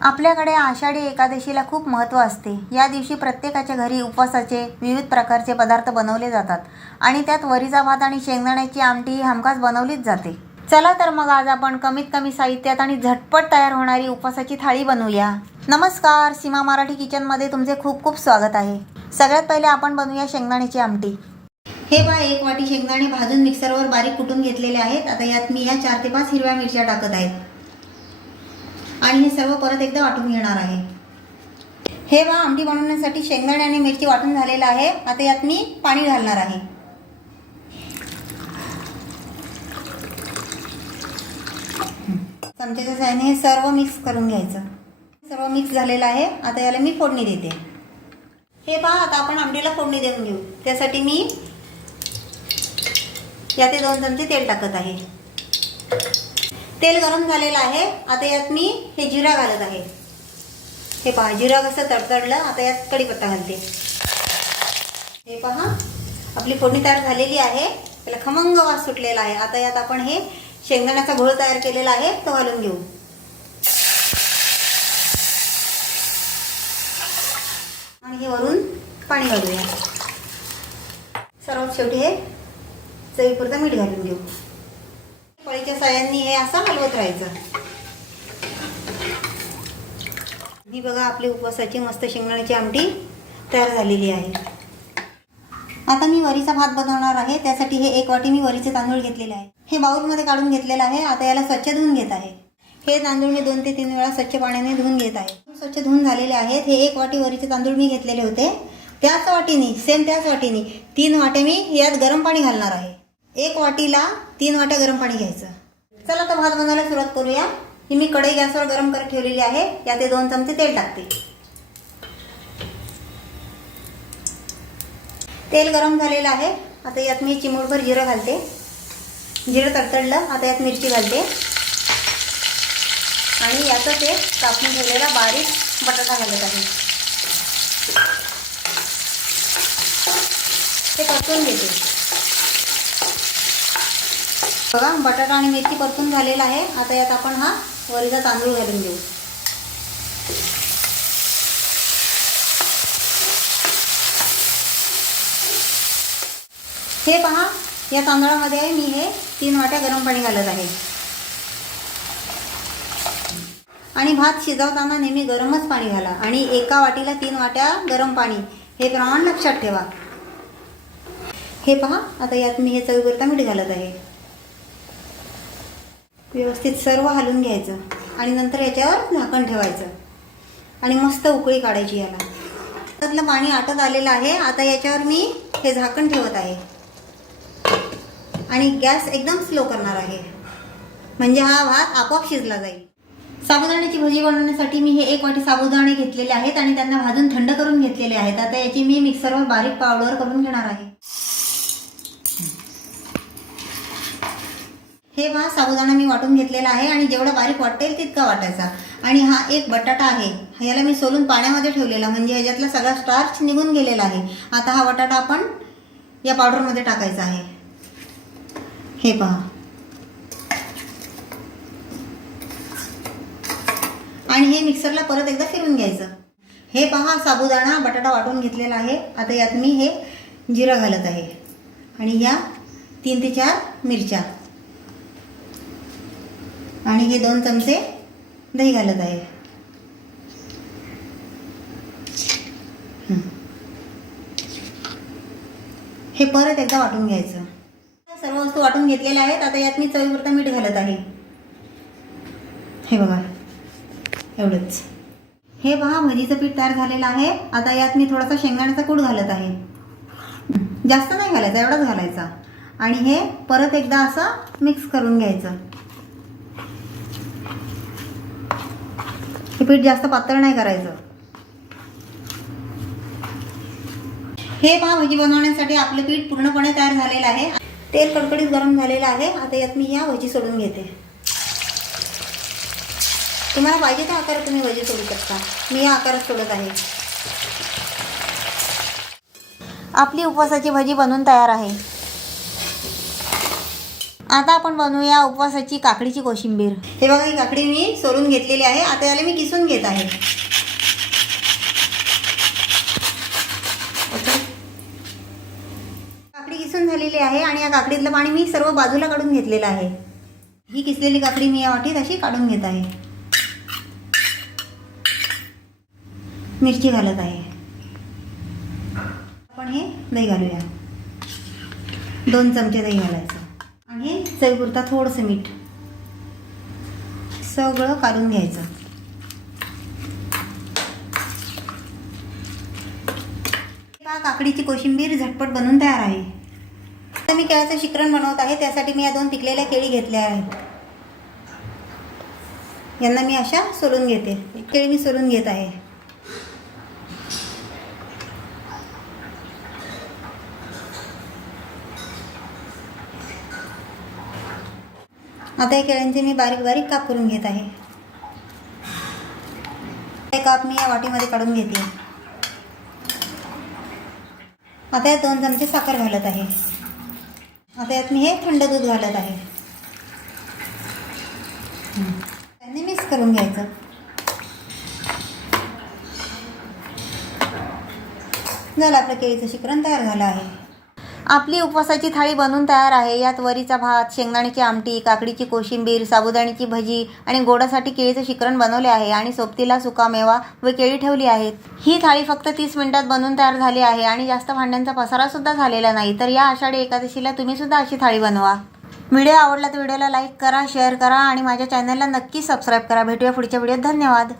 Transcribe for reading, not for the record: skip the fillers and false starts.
आपल्याकडे आषाढी एकादशीला खूप महत्त्व असते. या दिवशी प्रत्येकाच्या घरी उपवासाचे विविध प्रकारचे पदार्थ बनवले जातात आणि त्यात वरीचा भात आणि शेंगदाण्याची आमटी ही हमखास बनवलीच जाते. चला तर मग आज आपण कमीत कमी साहित्यात आणि झटपट तयार होणारी उपवासाची थाळी बनवूया. नमस्कार, सीमा मराठी किचनमध्ये तुमचे खूप खूप स्वागत आहे. सगळ्यात पहिले आपण बनवूया शेंगदाण्याची आमटी. हे पहा, 1 वाटी शेंगदाणे भाजून मिक्सरवर बारीक कुटून घेतलेले आहेत. आता यात मी 4 ते 5 हिरव्या मिरच्या टाकत आहे आणि हे सर्व परत एकदा वाटून घेणार आहे. हे पहा, आमटी बनवण्यासाठी शेंगदाणे आणि मिरची वाटून झालेलं आहे. आता यात मी पाणी घालणार आहे. चमच्याच्या साहाय्याने हे सर्व मिक्स करून घ्यायचं. सर्व मिक्स झालेलं आहे. आता याला मी फोडणी देते. हे पहा, आता आपण आमटीला फोडणी देऊन घेऊ. त्यासाठी मी यात 2 चमचे तेल टाकत आहे. तेल गरम झालेलं आहे. आता यात मी हे जिरा घालत आहे. हे पहा, जिरा कसं तडतडलं. आता यात कढीपत्ता घालते. हे पहा, आपली फोडणी तयार झालेली आहे. त्याला खमंग वास सुटलेला आहे. आता यात आपण हे शेंगदाण्याचा घोळ तयार केलेला आहे तो घालून घेऊ. आणि हे वरून पाणी घालूया. सर्वात शेवटी हे चवीपुरतं मीठ घालून घेऊ. पळीच्या साह्याने हे असं हलवत राहायचं. ही बघा, आपली उपवासाची मस्त शेंगदाण्याची आमटी तयार झालेली आहे. आता मी वरीचा भात बनवणार आहे. त्यासाठी हे 1 वाटी मी वरीचे तांदूळ घेतलेले आहे. हे बाउलमध्ये काढून घेतलेलं आहे. आता याला स्वच्छ धुवून घेत आहे. हे तांदूळ मी 2 ते 3 वेळा स्वच्छ पाण्याने धुवून घेत आहे. स्वच्छ धुवून झालेले आहेत. हे 1 वाटी वरीचे तांदूळ मी घेतलेले होते. त्याच वाटीने, सेम त्याच वाटीने 3 वाटे मी यात गरम पाणी घालणार आहे. 1 वाटीला 3 वाट्या गरम पाणी घ्यायचं. चला तर भात बनवायला सुरुवात करूया. ही मी कढई गॅसवर गरम करत ठेवलेली आहे. यात 2 चमचे तेल टाकते. तेल गरम झालेलं आहे. आता यात मी चिमूटभर जिरं घालते. जिरं तडतडलं. आता यात मिरची घालते आणि यातच एक कापून ठेवलेला बारीक बटाटा घालत आहे. ते परतून घेते. बघा, बटाटा आणि मिरची परतून झालेला आहे. आता यात आपण हा वरीचा तांदूळ घालून घेऊ. हे पहा, या तांदळामध्ये मी हे 3 वाट्या गरम पाणी घालत आहे. आणि भात शिजवताना नेहमी गरमच पाणी घाला आणि 1 वाटीला 3 वाट्या गरम पाणी, हे प्रमाण लक्षात ठेवा. हे पहा, आता यात मी हे चवीपुरतं मीठ घालत आहे. व्यवस्थित सर्व हलवून घ्यायचं आणि नंतर याच्यावर झाकण ठेवायचं आणि मस्त उकळी काढायची. याला त्यातलं पाणी आटत आलेलं आहे. आता याच्यावर मी हे झाकण ठेवत आहे आणि गॅस एकदम स्लो करणार आहे, म्हणजे हा भात आपोआप शिजला जाईल. साबुदाण्याची भजी बनवण्यासाठी मी हे 1 वाटी साबुदाणे घेतलेले आहेत आणि त्यांना भाजून थंड करून घेतलेले आहेत. आता याची मी मिक्सरवर बारीक पावडर करून घेणार आहे. हे पहा, साबुदाणा मी वाटून घेतलेला आहे आणि जेवढा बारीक वाटेल तितका वाटायचा. आणि हा 1 बटाटा आहे. याला मी सोलून पाण्यामध्ये ठेवलेला, म्हणजे ह्याच्यातला सगळा स्टार्च निघून गेलेला आहे. आता हा बटाटा आपण या पावडरमध्ये टाकायचा आहे. हे पहा, आणि हे मिक्सरला परत एकदा फिरून घ्यायचं. हे पहा, साबुदाणा बटाटा वाटून घेतलेला आहे. आता यात मी हे जिरं घालत आहे आणि ह्या 3 ते 4 मिरच्या आणि हे 2 चमचे दही घालत आहे. हे परत एकदा वाटून घ्यायचं. सर्व वस्तू वाटून घेतलेल्या आहेत. आता यात मी चवीपुरतं मीठ घालत आहे. हे बघा, एवढंच. हे पहा, भजीचं पीठ तयार झालेलं आहे. आता यात मी थोडासा शेंगदाण्याचा कूट घालत आहे. जास्त नाही घालायचा, एवढाच घालायचा. आणि हे परत एकदा असं मिक्स करून घ्यायचं. हे पीठ जास्त पातळ नाही करायचं. हे पहा, भजी बनवण्यासाठी आपलं पीठ पूर्णपणे तयार झालेलं आहे. तेल कडकडीत गरम झालेलं आहे. आता यात मी या भजी सोडून घेते. तुम्हाला पाहिजे त्या आकारात तुम्ही भजी सोडू शकता. मी या आकारात सोडत आहे. आपली उपवासाची भजी बनवून तयार आहे. आता आपण बनवूया उपवासाची काकडीची कोशिंबीर. हे बघा, ही काकडी मी सोलून घेतलेली आहे. आता याला मी किसून घेत आहे. काकडी किसून झालेली आहे आणि या काकडीतलं पाणी मी सर्व बाजूला काढून घेतलेलं आहे. ही किसलेली काकडी मी या वाटीत अशी काढून घेत आहे. मिरची घालत आहे. आपण हे दही घालूया. 2 चमचे दही घालायचं आणि चवीपुरता थोडंसं मीठ. सगळं काढून घ्यायचं. काकडीची कोशिंबीर झटपट बनवून तयार आहे. आता मी केळ्याचं शिकरण बनवत आहे. त्यासाठी मी या 2 पिकलेल्या केळी घेतल्या आहेत. यांना मी अशा सोलून घेते. केळी मी सोलून घेत आहे. आता या केळ्यांचे मी बारीक बारीक काप करून घेत आहे. हे काप मी या वाटीमध्ये काढून घेते. आता यात 2 चमचे साखर घालत आहे. आता यात मी हे थंड दूध घालत आहे. त्यांनी मिक्स करून घ्यायचं. झालं, आपलं केळीचं शिकरण तयार झालं आहे. आपली उपवासाची थाळी बनवून तयार आहे. यात वरीचा भात, शेंगदाण्याची आमटी, काकडीची कोशिंबीर, साबुदाण्याची भजी आणि गोडासाठी केळीचं शिकरण बनवले आहे आणि सोबतीला सुकामेवा व केळी ठेवली आहेत. ही थाळी फक्त 30 मिनिटात बनवून तयार झाली आहे आणि जास्त भांड्यांचा पसारा सुद्धा झालेला नाही. तर या आषाढी एकादशीला तुम्ही सुद्धा अशी थाळी बनवा. व्हिडिओ आवडला तर व्हिडिओला लाईक करा, शेअर करा आणि माझ्या चॅनलला नक्की सबस्क्राईब करा. भेटूया पुढच्या व्हिडिओत. धन्यवाद.